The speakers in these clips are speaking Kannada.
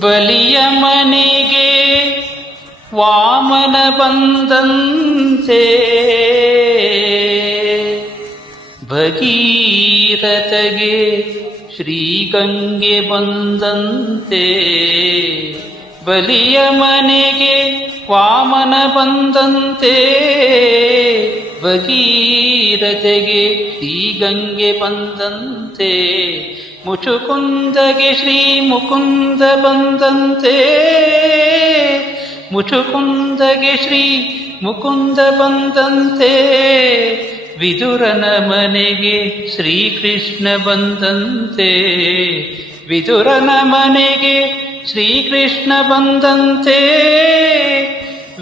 ಬಲಿಯ ಮನೆಗೆ ವಾಮನ ಬಂದಂತೆ, ಭಗೀರಥಗೆ ಶ್ರೀಗಂಗೆ ಬಂದಂತೆ. ಬಲಿಯ ಮನೆಗೆ ವಾಮನ ಬಂದಂತೆ, ಭಗೀರಥಗೆ ಶ್ರೀಗಂಗೆ ಬಂದಂತೆ. ಮುಚುಕುಂದಗೆ ಶ್ರೀ ಮುಕುಂದ ಬಂದಂತೆ, ಮುಚುಕುಂದಗೆ ಶ್ರೀ ಮುಕುಂದ ಬಂದಂತೆ. ವಿದುರನ ಮನೆಗೆ ಶ್ರೀಕೃಷ್ಣ ಬಂದಂತೆ, ವಿದುರನ ಮನೆಗೆ ಶ್ರೀಕೃಷ್ಣ ಬಂದಂತೆ.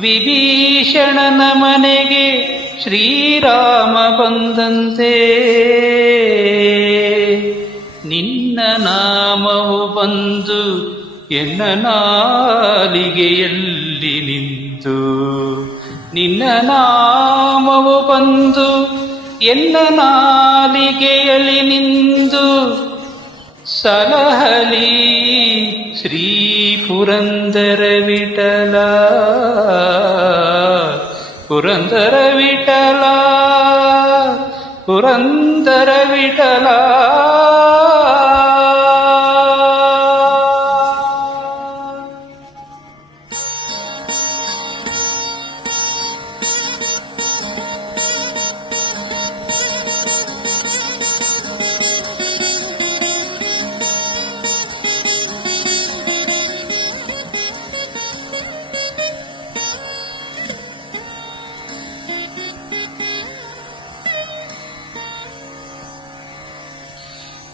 ವಿಭೀಷಣನ ಮನೆಗೆ ಶ್ರೀರಾಮ ಬಂದಂತೆ. ನಿನ್ನ ನಾಮವು ಬಂದು ಎನ್ನ ನಾಲಿಗೆಯಲ್ಲಿ ನಿಂತು, ನಿನ್ನ ನಾಮವು ಬಂದು ಎನ್ನ ನಾಲಿಗೆಯಲ್ಲಿ ನಿಂದು. ಸಲಹಲಿ ಶ್ರೀ ಪುರಂದರ ವಿಠಲ, ಪುರಂದರ ವಿಠಲ, ಪುರಂದರ ವಿಠಲ.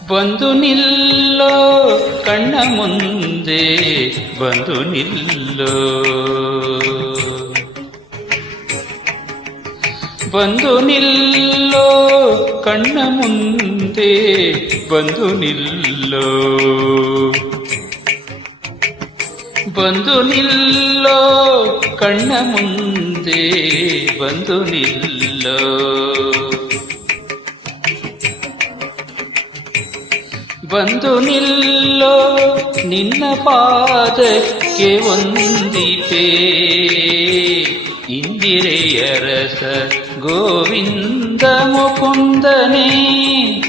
ಬಂದು ನಿಲ್ಲೋ ಕಣ್ಣ ಮುಂದೆ, ಬಂದು ನಿಲ್ಲೋ, ಬಂದು ನಿಲ್ಲೋ ಕಣ್ಣ ಮುಂದೆ, ಬಂದು ನಿಲ್ಲೋ, ಬಂದು ನಿಲ್ಲೋ ಕಣ್ಣ ಮುಂದೆ, ಬಂದು ನಿಲ್ಲೋ. ಬಂದು ನಿಲ್ಲೋ ನಿನ್ನ ಪಾದಕ್ಕೆ ವಂದಿಪೆ, ಇಂದಿರೆಯ ರಸ ಗೋವಿಂದ ಮುಕುಂದನೇ.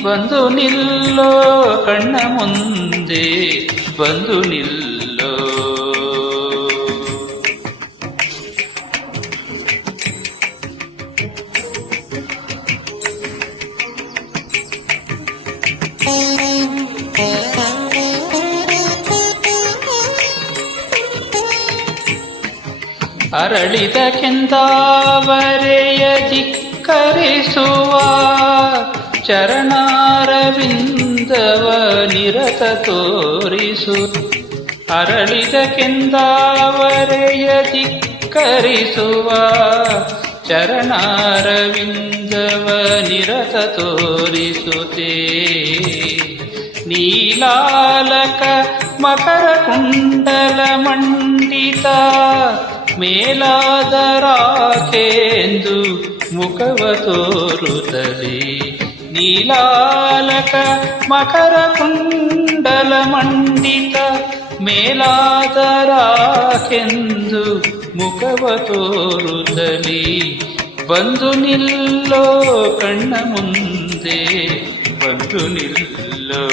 ಬಂದು ನಿಲ್ಲೋ ಕಣ್ಣ ಮುಂದೆ, ಬಂದು ನಿಲ್ಲೋ. ಅರಳಿದ ಕೆಂದಾವರೆಯ ಧಿಕ್ಕರಿಸುವ, ಚರಣಾರವಿಂದವ ನಿರತ ತೋರಿಸು. ಅರಳಿದ ಕೆಂದಾವರೆಯ ಧಿಕ್ಕರಿಸುವ, ಚರಣಾರವಿಂದವ ನಿರತ ತೋರಿಸುತ್ತೇ. ನೀಲಾಲಕ ಮಕರ ಕುಂಡಲ ಮಂಡಿತ, ಮೇಲಾದರಾಕೆಂದು ಮುಖವ ತೋರುತ್ತಲೇ. ನೀಲಾಲಕ ಮಕರ ಕುಂಡಲ ಮಂಡಿತ, ಮೇಲಾದರಾಕೆಂದು ಮುಖವ ತೋರುತ್ತಲೇ. ಬಂದು ನಿಲ್ಲೋ ಕಣ್ಣ ಮುಂದೆ, ಬಂದು ನಿಲ್ಲೋ.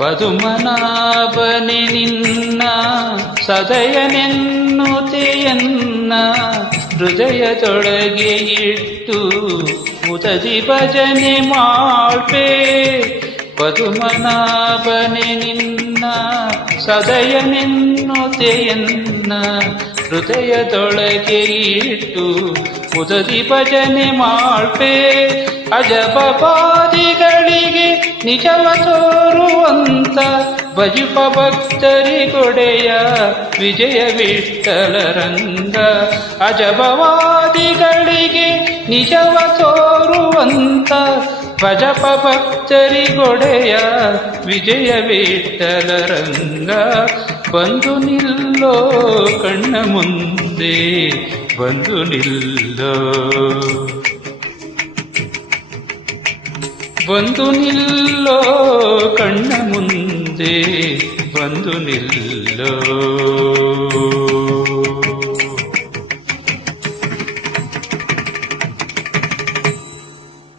ಪದುಮನಾಭನೆ ನಿನ್ನ ಸದಯನೆನ್ನುತೆಯನ್ನ, ಹೃದಯದೊಳಗೆ ಇಟ್ಟು ಮುದದಿ ಭಜನೆ ಮಾಡ್ಪೆ. ಪದುಮನಾಭನೆ ನಿನ್ನ ಸದಯನೆನ್ನುತೆಯನ್ನ, ಹೃದಯದೊಳಗೆ ಇಟ್ಟು ಮುದದಿ ಭಜನೆ ಮಾಡ್ಪೆ. ಅಜಬಪಾದಿಗಳಿಗೆ ನಿಜವ ತೋರುವಂತ, ಭಜುಪ ಭಕ್ತರಿಗೊಡೆಯ ವಿಜಯ ವಿಠ್ಠಲ ರಂಗ. ಅಜಬವಾದಿಗಳಿಗೆ ನಿಜವ ತೋರುವಂತ, ಭಜಪ ಭಕ್ತರಿಗೊಡೆಯ ವಿಜಯ ವಿಠ್ಠಲರಂಗ ಬಂದು ನಿಲ್ಲೋ ಕಣ್ಣ ಮುಂದೆ ಬಂದು ನಿಲ್ಲೋ ಬಂದು ನಿಲ್ಲೋ ಕಣ್ಣ ಮುಂದೆ ಬಂದು ನಿಲ್ಲೋ